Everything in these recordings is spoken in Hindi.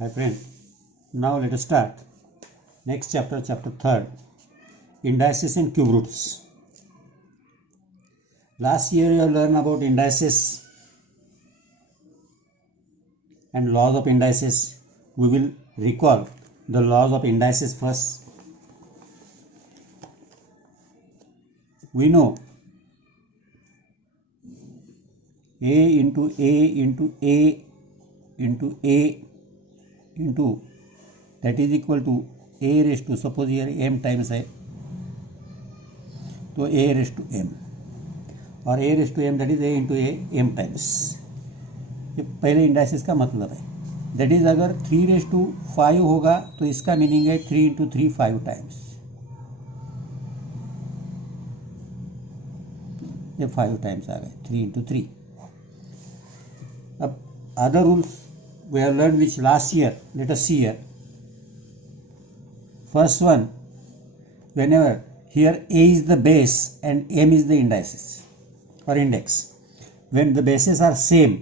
Hi friend, now let us start next chapter, chapter 3rd, indices and cube roots. Last year you have learned about indices and laws of indices. We will recall the laws of indices first. We know A into A into A into A into that is equal to A raised to, suppose here m times है तो A raised to m, और A raised to m that is A into A m times. ये पहले इंडाइसिस का मतलब है. दैट इज अगर 3 रेज टू 5 होगा तो इसका मीनिंग है 3 इंटू 3 5 टाइम्स. ये 5 टाइम्स आ गए 3 इंटू 3. अब other rules we have learned which last year. Let us see here. First one, whenever here A is the base and M is the indices or index, when the bases are same,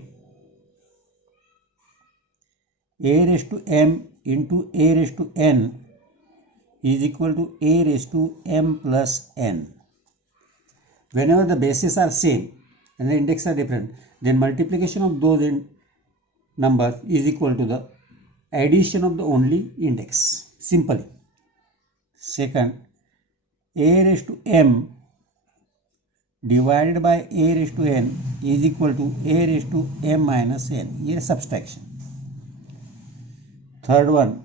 A raised to M into A raised to N is equal to A raised to M plus N. Whenever the bases are same and the index are different, then multiplication of those number is equal to the addition of the only index. Simply. Second, A raised to M divided by A raised to N is equal to A raised to M minus N. ये subtraction. Third one,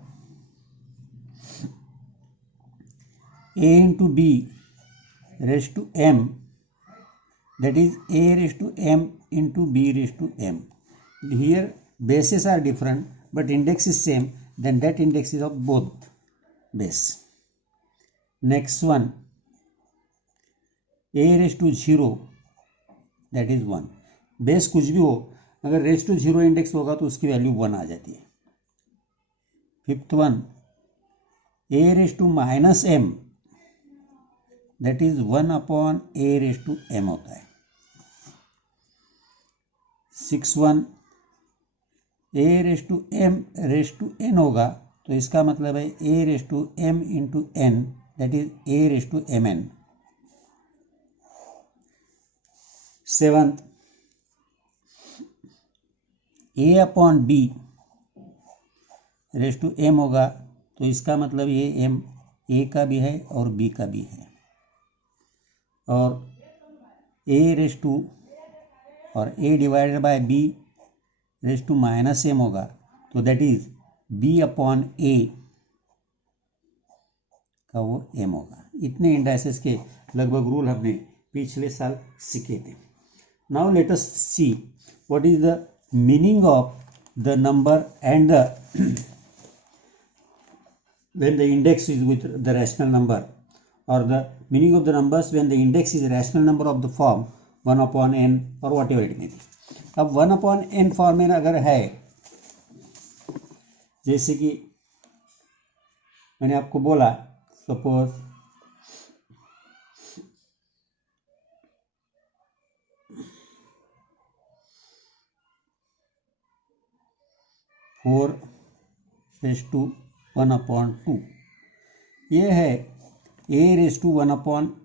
A into B raised to M, that is A raised to M into B raised to M. Here bases are different but index is same, then that index is of both base. Next one, A raised to 0, that is 1. Base कुछ भी हो, अगर रेज टू 0 इंडेक्स होगा तो उसकी वैल्यू 1 आ जाती है. Fifth one, A raised to minus m, that is 1 upon A raised to m होता है. Six one, A raise to M raise to N होगा तो इसका मतलब है A raise to M into N, that is A raise to Mn. Seventh, A upon B raise to M होगा तो इसका मतलब ये M A का भी है और B का भी है, और A रेज टू और A divided by B raise to minus m होगा तो that is B upon A का वो m होगा. इतने इंडाइसेस के लगभग रूल हमने पिछले साल सीखे थे. Now let us see what is the meaning of the number and the when the index is with the rational number, or the meaning of the numbers when the index is a rational number of the form 1 upon n or whatever it may be. अब 1 अपॉन n फॉर्म में अगर है, जैसे कि मैंने आपको बोला, suppose four raise to 1 upon 2, ये है A raise to 1 upon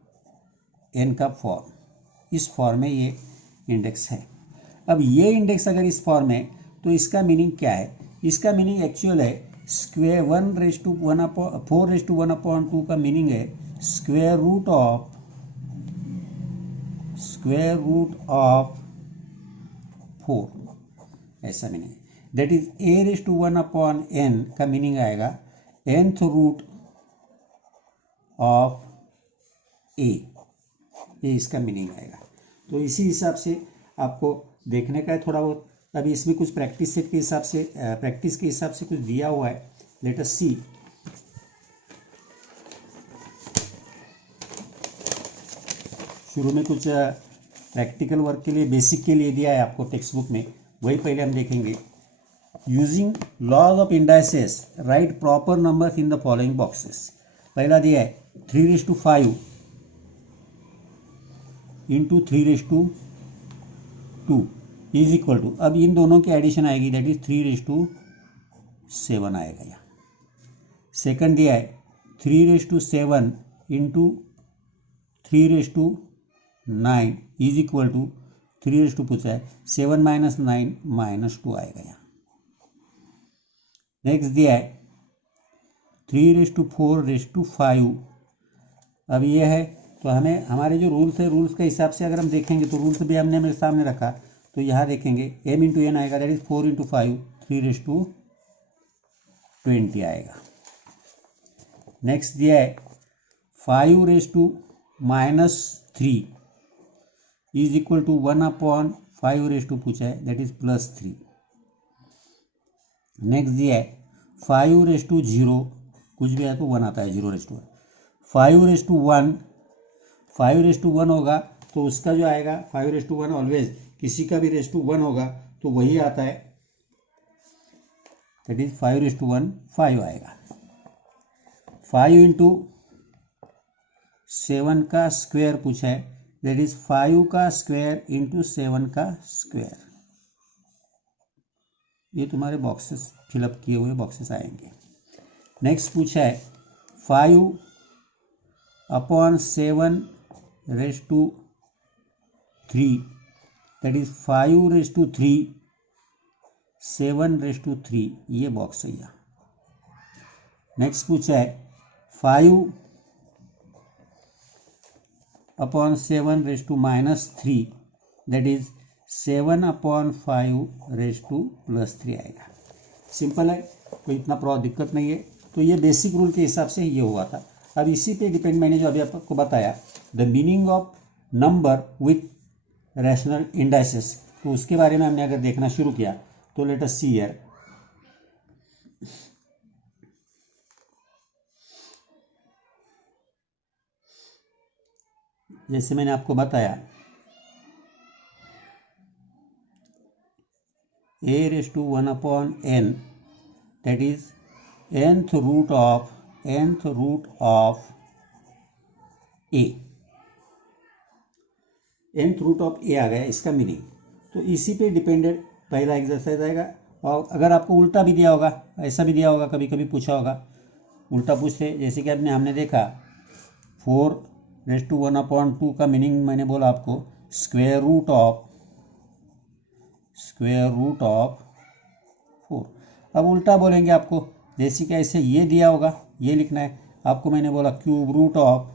n का फॉर्म. इस फॉर्म में ये इंडेक्स है. अब ये इंडेक्स अगर इस फॉर्म है तो इसका मीनिंग क्या है? इसका मीनिंग एक्चुअल है square 1 raise to 1 upon 4 raise to 1 upon 2 का मीनिंग है स्क्वायर रूट ऑफ 4, ऐसा मीनिंग है. That is A raise to 1 upon n का मीनिंग आएगा nth रूट ऑफ A. ये इसका मीनिंग आएगा. तो इसी हिसाब से आपको देखने का है थोड़ा बहुत. अभी इसमें कुछ प्रैक्टिस सेट के हिसाब से प्रैक्टिस के हिसाब से कुछ दिया हुआ है. लेट अस सी. शुरू में कुछ प्रैक्टिकल वर्क के लिए बेसिक के लिए दिया है आपको टेक्स्ट बुक में, वही पहले हम देखेंगे. Using laws of indices write proper numbers in the following boxes. पहला दिया है 3 raise to 5 into 3 raise to 2 is equal to, अब इन दोनों की एडिशन आएगी दैट इज 3 रेज टू 7 आएगा यहाँ। सेकंड दिया है 3/7 इंटू 3/9 इज इक्वल टू 3 पूछा है 7 - 9 -2 आएगा यहाँ। नेक्स्ट दिया है 3/4/5। अब ये है तो हमें हमारे जो रूल्स है रूल्स के हिसाब से अगर हम देखेंगे तो रूल्स भी हमने मेरे सामने रखा तो यहाँ देखेंगे m इंटू n आएगा, दैट इज 4 × 5 3/20 आएगा। नेक्स्ट दिया है 5/-3 इज इक्वल टू 1/5 पूछा है, दैट इज +3। नेक्स्ट दिया है 5/0, कुछ भी है तो 1 आता है, 0/1। 5/1 होगा तो उसका जो आएगा 5/1 ऑलवेज किसी का भी रेस टू 1 होगा तो वही आता है, दैट इज 5/1 5 आएगा। 5 × 7 का स्क्वायर पूछा है, दैट इज 5 का स्क्वायर इंटू 7 का स्क्वायर। ये तुम्हारे बॉक्सेस फिलअप किए हुए बॉक्सेस आएंगे। नेक्स्ट पूछा है 5/7/3 दैट इज 5/3 7/3, ये बॉक्स है यहाँ। नेक्स्ट पूछा है 5/7/-3 दैट इज 7/5/+3 आएगा। सिंपल है, कोई इतना प्रॉब्लम दिक्कत नहीं है। तो ये बेसिक रूल के हिसाब से ये हुआ था। अब इसी पे डिपेंड, मैंने जो अभी आपको बताया the meaning of number with rational indices, तो उसके बारे में हमने अगर देखना शुरू किया तो लेट अस सी हियर। जैसे मैंने आपको बताया a⁴1/n that is nth root of a, nth root of a आ गया इसका मीनिंग। तो इसी पे डिपेंडेड पहला एक्सरसाइज आएगा। और अगर आपको उल्टा भी दिया होगा, ऐसा भी दिया होगा, कभी कभी पूछा होगा उल्टा पूछ ले, जैसे कि हमने देखा 4/1/2 का मीनिंग मैंने बोला आपको स्क्वायर रूट ऑफ 4। अब उल्टा बोलेंगे आपको, जैसे कि ऐसे ये दिया होगा, ये लिखना है आपको, मैंने बोला क्यूब रूट ऑफ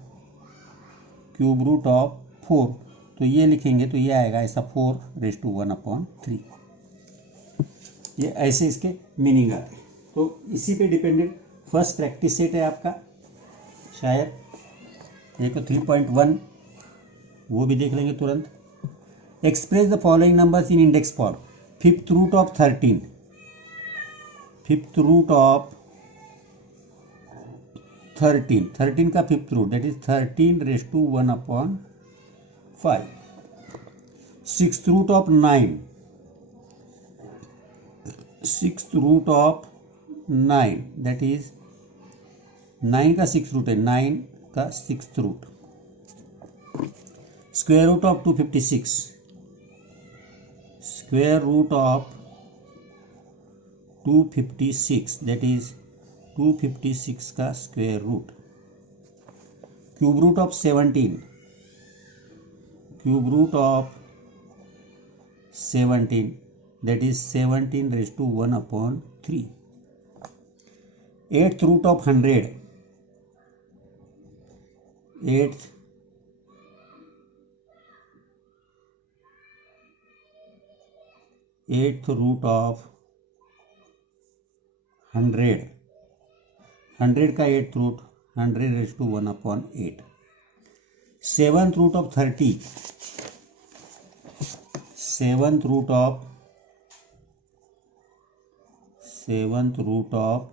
4, तो ये लिखेंगे तो ये आएगा ऐसा 4/1/3। ये ऐसे इसके मीनिंग आते हैं। तो इसी पे डिपेंडेंट फर्स्ट प्रैक्टिस सेट है आपका, शायद देखो 3.1 वो भी देख लेंगे तुरंत। Express the following numbers in index form. 5th root of 13 13 का 5th root that is 13/1/5। 6th root of 9 that is 9 का 6th रूट है, 9 का 6th root. Square root of 256 that is 256 का square root. Cube root of 17 that is 17/1/3। 8th root of 100 8th root of 100 का 8th root 100/1/8। 7th root of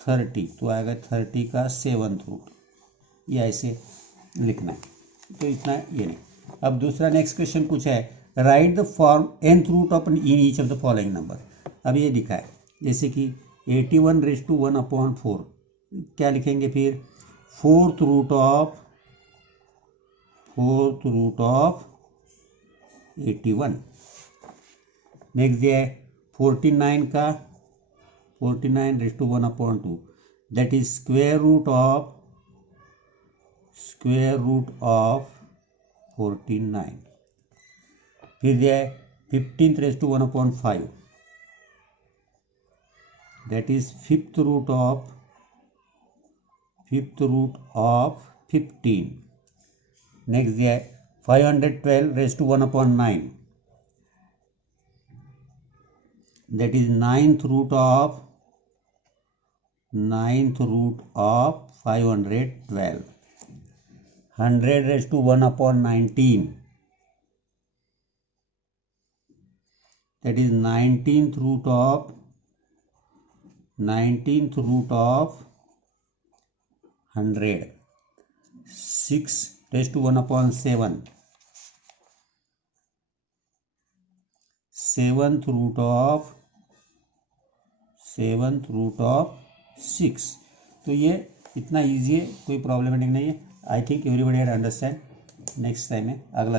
30 तो आएगा 30 का 7th रूट, ये ऐसे लिखना है। तो इतना ये नहीं। अब दूसरा नेक्स्ट क्वेश्चन पूछा है write the form nth root of in each of the following number. अब ये लिखा है जैसे कि 81/1/4, क्या लिखेंगे फिर 4th रूट ऑफ 81। नेक्स्ट दिया है 49 का 49 raised to 1/2, that is square root of 49. फिर दिया है 15th raised to 1/5, that is fifth root of 15. Next दिया है 512 raised to 1/9, that is ninth root of 512. 100 raised to 1/19, that is 19th root of 100. 6 raised to 1/7, 7th root of 6. तो ये इतना इजी है, कोई प्रॉब्लमेटिक नहीं है. I think everybody had understand. Next time में अगला